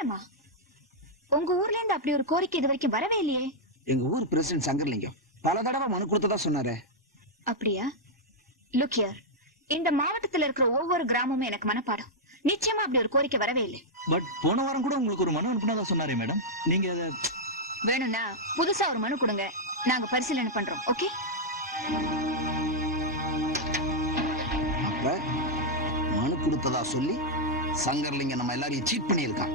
கல்யாணமா? உங்க ஊர்ல இருந்து அப்படி ஒரு கோரிக்கை இது வரைக்கும் வரவே இல்லையே. எங்க ஊர் பிரசிடென்ட் சங்கர்லிங்கம் பல தடவை மனு கொடுத்ததா சொன்னாரு. அப்படியா? லுக் ஹியர், இந்த மாவட்டத்துல இருக்கிற ஒவ்வொரு கிராமமும் எனக்கு மனப்பாடம். நிச்சயமா அப்படி ஒரு கோரிக்கை வரவே இல்லை. பட் போன வாரம் கூட உங்களுக்கு ஒரு மனு அனுப்புனதா சொன்னாரே மேடம். நீங்க வேணும்னா புதுசா ஒரு மனு கொடுங்க, நாங்க பரிசீலனை பண்றோம். ஓகே? அப்ப மனு கொடுத்ததா சொல்லி சங்கர்லிங்கம் நம்ம எல்லாரையும் சீட் பண்ணியிருக்கான்.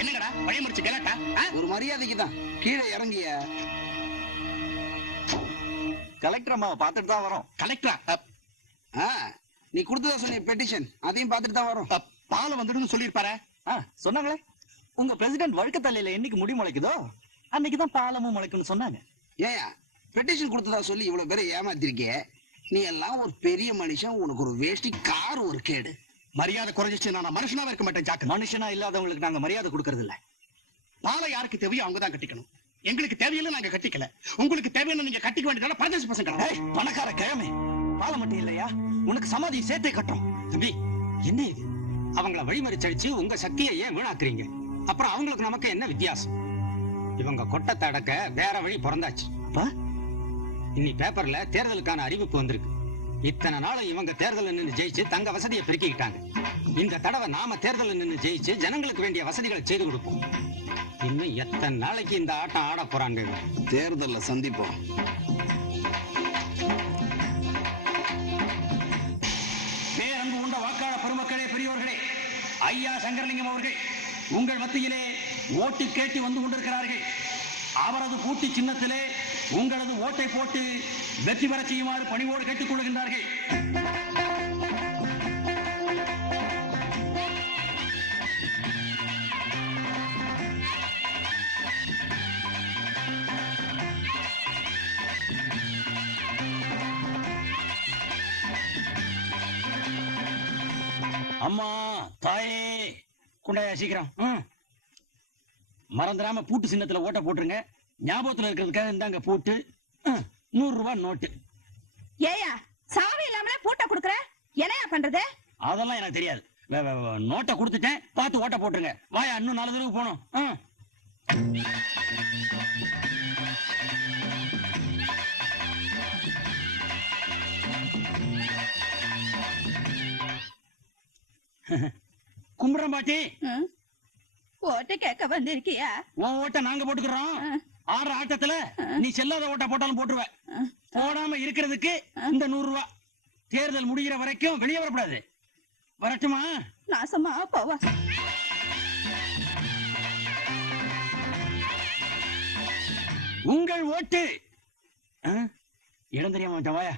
என்னங்கடா பயமுறிச்சு கேளட்டா? ஒரு மரியாதைக்கு தான் கீழே இறங்கிய. கலெக்டர் அம்மாவை பார்த்துட்டு தான் வரோம். கலெக்டரா? நீ கொடுத்ததா சொன்ன பெட்டிஷன் அதையும் பார்த்துட்டு தான் வரும். பாலம் வந்துடும் சொல்லிருப்பாரு. சொன்னாங்களே உங்க பிரசிடென்ட் வழுக்க தலையில என்னைக்கு முடி முளைக்குதோ அன்னைக்குதான் பாலமும் முளைக்கும்னு சொன்னாங்க. ஏயா பெட்டிஷன் கொடுத்ததா சொல்லி இவ்வளவு பேரை ஏமாத்திருக்கிய? நீ எல்லாம் ஒரு பெரிய மனுஷன், உனக்கு ஒரு வேஷ்டி கார் ஒரு கேடு. மரியாதை குறைஞ்சிச்சு. நான் மனுஷனாவே இருக்க மாட்டேன் ஜாக்கு. மனுஷனா இல்லாதவங்களுக்கு நாங்க மரியாதை கொடுக்கறது இல்ல. பாலம் யாருக்கு தேவையோ அவங்க தான் கட்டிக்கணும். எங்களுக்கு தேவையில்லை, நாங்க கட்டிக்கல. உங்களுக்கு தேவையான நீங்க கட்டிக்க வேண்டியதால பிரதேச பசங்க. பணக்கார கிழமை பாலம் மட்டும் இல்லையா, உனக்கு சமாதி சேர்த்தே கட்டுறோம். தம்பி என்ன இது? அவங்கள வழிமறிச்சடிச்சு உங்க சக்தியை ஏன் வீணாக்குறீங்க? அப்புறம் அவங்களுக்கு நமக்கு என்ன வித்தியாசம்? இவங்க கொட்டத்தை அடக்க வேற வழி பிறந்தாச்சு. இன்னி பேப்பர்ல தேர்தலுக்கான அறிவிப்பு வந்திருக்கு. இத்தனை நாளும் இவங்க தேர்தலில் நின்று ஜெயிச்சு தங்க வசதியை பெருக்கிக்கிட்டாங்க. இந்த தடவை நாம தேர்தலில் நின்று ஜெயிச்சு ஜனங்களுக்கு வேண்டிய வசதிகளை செய்து கொடுப்போம். இன்னும் எத்தனை நாளைக்கு இந்த ஆட்டம் ஆட போறாங்க? தேர்தலில் சந்திப்போம். பேரன்பு உண்ட வாக்காளர் பெருமக்களே, பெரியவர்களே, ஐயா சங்கரலிங்கம் அவர்கள் உங்கள் மத்தியிலே ஓட்டு கேட்டு வந்து கொண்டிருக்கிறார்கள். அவரது பூட்டி சின்னத்திலே உங்களது ஓட்டை போட்டு வெற்றி பெற செய்யுமாறு பணிவோடு கேட்டுக் கொள்கின்றார்கள். அம்மா தாயே கொண்டாயா சீக்கிரம். மறந்துடாம பூட்டு சின்னத்துல ஓட்ட போட்டுருங்க. ஞாபகத்துல இருக்கிறதுக்காக இந்தாங்க பூட்டு. 100 ரூபாய் நோட்டு. ஏயா சாவி இல்லாமலே பூட்ட குடுக்குற? என்னையா பண்றது? அதெல்லாம் எனக்கு தெரியாது. நோட்டை கொடுத்துட்டேன், பார்த்து ஓட்ட போட்டுருங்க. வாயா, இன்னும் 4 தடவை போகணும். கும்பிடுறோம் பாட்டி. ஓட்டு கேட்க வந்திருக்கியா? உன் ஓட்ட நாங்க போட்டுக்கிறோம். ஆடுற ஆட்டத்துல நீ செல்லாத ஓட்ட போட்டாலும் போட்டுருவ. போடாம இருக்கிறதுக்கு இந்த 100 ரூபாய். தேர்தல் முடிகிற வரைக்கும் வெளியே வரக்கூடாது. வரட்டுமா? நாசமா போவா. உங்கள் ஓட்டு. இடம் தெரியாம வச்சா வாயா.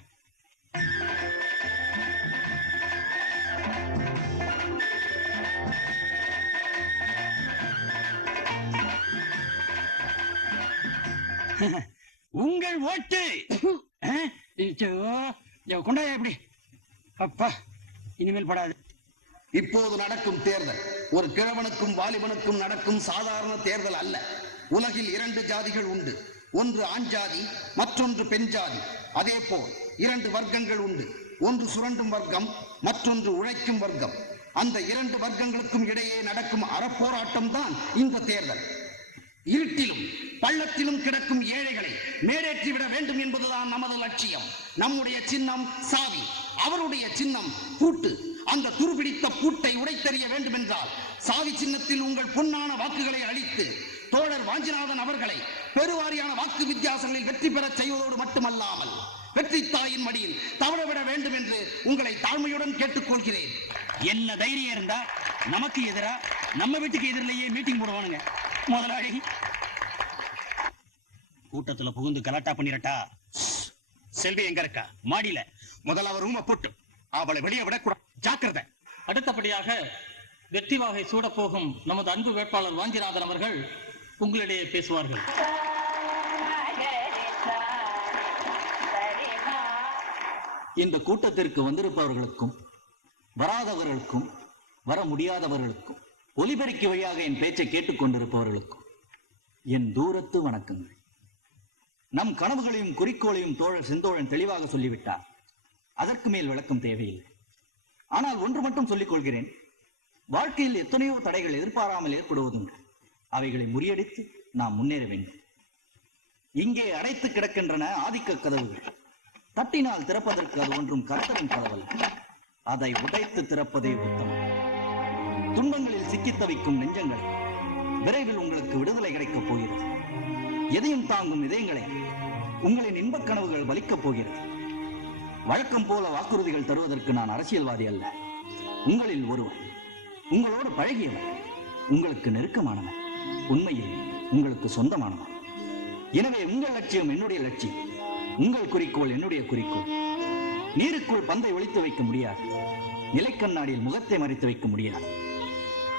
உங்கள் ஓட்டு. கொண்டாயா எப்படி? அப்பா இனிமேல் படாது. இப்போது நடக்கும் தேர்தல் ஒரு கிழவனுக்கும் வாலிபனுக்கும் நடக்கும் சாதாரண தேர்தல் அல்ல. உலகில் 2 ஜாதிகள் உண்டு. ஒன்று ஆண் ஜாதி, மற்றொன்று பெண் ஜாதி. அதே போல் 2 வர்க்கங்கள் உண்டு. ஒன்று சுரண்டும் வர்க்கம், மற்றொன்று உழைக்கும் வர்க்கம். அந்த 2 வர்க்கங்களுக்கும் இடையே நடக்கும் அறப்போராட்டம் தான் இந்த தேர்தல். இருட்டிலும் பள்ளத்திலும் கிடக்கும் ஏழைகளை மேடேற்றிவிட வேண்டும் என்பதுதான் நமது லட்சியம். நம்முடைய சின்னம் சாவி, அவருடைய சின்னம் பூட்டு. அந்த துருபிடித்த பூட்டை உடைத்தெறிய வேண்டும் என்றால் சாவி சின்னத்தில் உங்கள் பொன்னான வாக்குகளை அளித்து தோழர் வாஞ்சிநாதன் அவர்களை பெருவாரியான வாக்கு வித்தியாசங்களில் வெற்றி பெற செய்வதோடு மட்டுமல்லாமல் வெற்றி தாயின் மடியில் தவறவிட வேண்டும் என்று உங்களை தாழ்மையுடன் கேட்டுக்கொள்கிறேன். என்ன தைரியம் இருந்தா நமக்கு எதிரா நம்ம வீட்டுக்கு எதிரிலேயே மீட்டிங் போடுவானுங்க. முதலாளி கூட்டத்துல புகுந்து கலாட்டா பண்ணிரட்டா. செல்வி எங்க இருக்கா? மாடியில. முதல்ல அவர் ரூம போட்டு அவளை வெளியே விடக்கூடாது. ஜாக்கிரதை. அடுத்தபடியாக வெற்றி வாகை சூட போகும் நமது அன்பு வேட்பாளர் வாஞ்சிநாதன் அவர்கள் உங்களிடையே பேசுவார்கள். இந்த கூட்டத்திற்கு வந்திருப்பவர்களுக்கும் வராதவர்களுக்கும் வர முடியாதவர்களுக்கும் ஒலிபெருக்கி வழியாக என் பேச்சை கேட்டுக் கொண்டிருப்பவர்களுக்கும் என் தூரத்து வணக்கங்கள். நம் கனவுகளையும் குறிக்கோளையும் தோழர் செந்தோழன் தெளிவாக சொல்லிவிட்டார். அதற்கு மேல் விளக்கம் தேவையில்லை. ஆனால் ஒன்று மட்டும் சொல்லிக் கொள்கிறேன். வாழ்க்கையில் எத்தனையோ தடைகள் எதிர்பாராமல் ஏற்படுவதுண்டு. அவைகளை முறியடித்து நாம் முன்னேற வேண்டும். இங்கே அடைத்து கிடக்கின்றன ஆதிக்க கதவுகள். தட்டினால் திறப்பதற்கு அது ஒன்றும் கர்த்தரின் கதவல்ல. அதை உடைத்து திறப்பதே உத்தமம். துன்பங்களில் சிக்கித் தவிக்கும் நெஞ்சங்களை விரைவில் உங்களுக்கு விடுதலை கிடைக்கப் போகிறது. எதையும் தாங்கும் இதயங்களை உங்களின் இன்பக் கனவுகள் வலிக்கப் போகிறது. வழக்கம் போல வாக்குறுதிகள் தருவதற்கு நான் அரசியல்வாதி அல்ல. உங்களில் ஒருவன், உங்களோடு பழகியவன், உங்களுக்கு நெருக்கமானவன், உண்மையில் உங்களுக்கு சொந்தமானவன். எனவே உங்கள் லட்சியம் என்னுடைய லட்சியம், உங்கள் குறிக்கோள் என்னுடைய குறிக்கோள். நீருக்குள் பந்தை ஒளித்து வைக்க முடியாது, நிலைக்கண்ணாடியில் முகத்தை மறைத்து வைக்க முடியாது.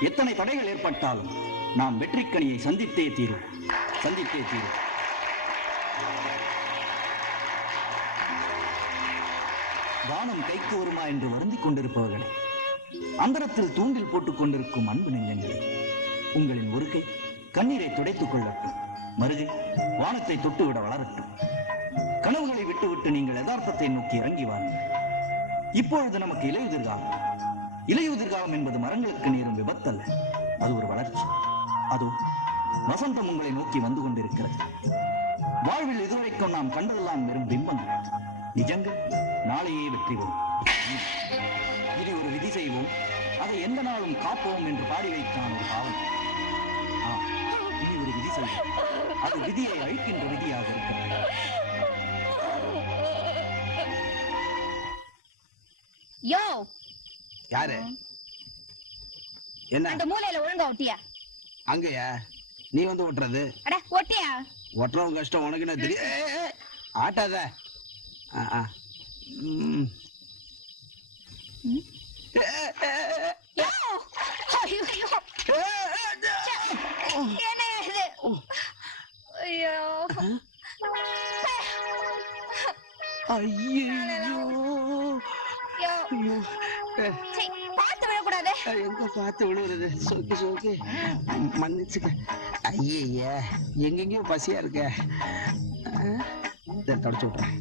எத்தனை தடைகள் ஏற்பட்டாலும் நாம் வெற்றிக்கனியை சந்தித்தே தீரும். வானம் கைக்கு வருமா என்று வருந்திக் கொண்டிருப்பவர்களே, அந்தரத்தில் தூண்டில் போட்டுக் கொண்டிருக்கும் அன்பு நெஞ்சங்களே, உங்களின் ஒரு கை கண்ணீரை துடைத்துக் கொள்ளட்டும், மறுகை வானத்தை தொட்டுவிட வளரட்டும். கனவுகளை விட்டுவிட்டு நீங்கள் யதார்த்தத்தை நோக்கி இறங்கி வாருங்கள். இப்பொழுது நமக்கு இலையுதிர்காலம். இலையுதிர்காலம் என்பது மரங்களுக்கு நேரும் விபத்தல்ல, அது ஒரு வளர்ச்சி. அது வசந்தம் உங்களை நோக்கி வந்து கொண்டிருக்கிறது. வாழ்வில் இதுவரைக்கும் நாம் கண்டதெல்லாம் வெறும் பிம்பங்கள். நிஜங்கள் நாளையே வெற்றி பெறும். இது ஒரு விதி செய்வோம், அதை எந்த நாளும் காப்போம் என்று பாடி வைத்தான் ஒரு பாவம். இது ஒரு விதி செய்வோம், அது விதியை அழிக்கின்ற விதியாக இருக்கிறது. யோ, யாரு? என்ன அந்த மூலையில ஒழுங்கா ஒட்டியா? அங்கயா நீ வந்து ஓட்டுறது? அட ஒட்டியா? ஓட்டுறவங்க கஷ்டம் உனக்கு என்ன தெரியும்? ஆட்டாத. பார்த்து விடக்கூடாது. எங்க பார்த்து விழுறது? சோக்கி மன்னிச்சுக்க. ஐயா எங்கெங்கயோ பசியா இருக்க. தொடச்சு விட்டுறேன்.